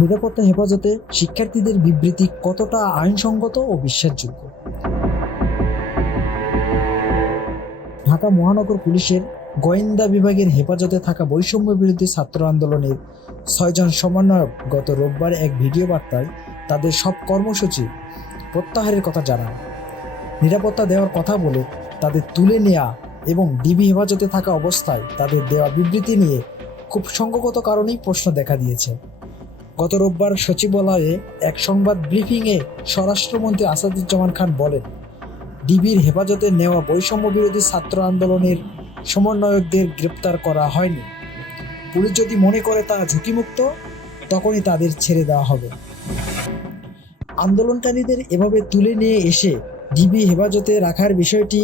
নিরাপত্তা হেফাজতে শিক্ষার্থীদের বিবৃতি কতটা আইনসঙ্গত ও বিশ্বাসযোগ্য? ঢাকা মহানগর পুলিশের গোয়েন্দা বিভাগের হেফাজতে থাকা বৈষম্য বিরোধী ছাত্র আন্দোলনের ছয়জন সমন্বয়ক গত রোববার এক ভিডিও বার্তায় তাদের সব কর্মসূচি প্রত্যাহারের কথা জানান। নিরাপত্তা দেওয়ার কথা বলে তাদের তুলে নেওয়া এবং ডিবি হেফাজতে থাকা অবস্থায় তাদের দেওয়া বিবৃতি নিয়ে খুব সংগত কারণেই প্রশ্ন দেখা দিয়েছে। গত রোববার সচিবালয়ে এক সংবাদ ব্রিফিংয়ে স্বরাষ্ট্রমন্ত্রী আসাদুজ্জামান খান বলেন, ডিবির হেফাজতে নেওয়া বৈষম্য বিরোধী ছাত্র আন্দোলনের সমন্বয়কদের গ্রেপ্তার করা হয়নি। পুলিশ যদি মনে করে তা ঝুঁকিমুক্ত, তখনই তাদের ছেড়ে দেওয়া হবে। আন্দোলনকারীদের এভাবে তুলে নিয়ে এসে ডিবি হেফাজতে রাখার বিষয়টি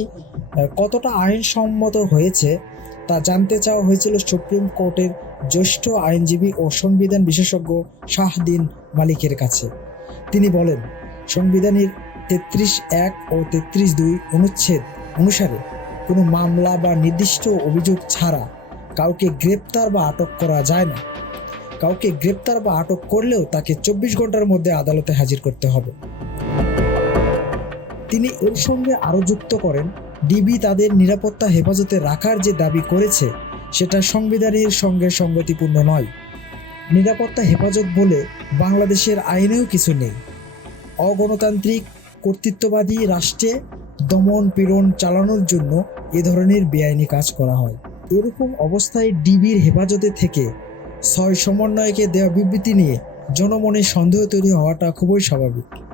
কতটা আইনসম্মত হয়েছে তা জানতে চাওয়া হয়েছিল সুপ্রিম কোর্টের জ্যেষ্ঠ আইনজীবী ও সংবিধান বিশেষজ্ঞ শাহদিন মালিকের কাছে। তিনি বলেন, সংবিধানের তেত্রিশ এক ও তেত্রিশ দুই অনুচ্ছেদ অনুসারে কোনো মামলা বা নির্দিষ্ট অভিযোগ ছাড়া কাউকে গ্রেপ্তার বা আটক করা যায় না। কাউকে গ্রেপ্তার বা আটক করলেও তাকে চব্বিশ ঘণ্টার মধ্যে আদালতে হাজির করতে হবে। তিনি এর সঙ্গে আরও যুক্ত করেন ডিবি তাদের নিরাপত্তা হেফাজতে রাখার যে দাবি করেছে, সেটা সংবিধানের সঙ্গে সঙ্গতিপূর্ণ নয়। নিরাপত্তা হেফাজত বলে বাংলাদেশের আইনেও কিছু নেই। অগণতান্ত্রিক, কর্তৃত্ববাদী রাষ্ট্রে দমন পীড়ন চালানোর জন্য এ ধরনের বেআইনি কাজ করা হয়। এরকম অবস্থায় ডিবির হেফাজতে থেকে ছয় সমন্বয়কে দেওয়া বিবৃতি নিয়ে জনমনে সন্দেহ তৈরি হওয়াটা খুবই স্বাভাবিক।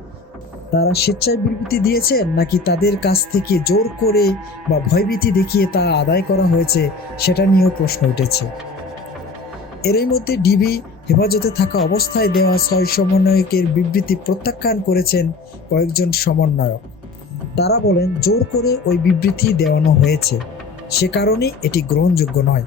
তারা স্বেচ্ছায় বিবৃতি দিয়েছেন নাকি তাদের কাছ থেকে জোর করে বা ভয়ভীতি দেখিয়ে তা আদায় করা হয়েছে সেটা নিয়েও প্রশ্ন উঠেছে। এরই মধ্যে ডিবি হেফাজতে থাকা অবস্থায় দেওয়া ছয় সমন্বয়কের বিবৃতি প্রত্যাখ্যান করেছেন কয়েকজন সমন্বয়ক। তারা বলেন, জোর করে ওই বিবৃতি দেওয়ানো হয়েছে। সে কারণে এটি গ্রহণযোগ্য নয়।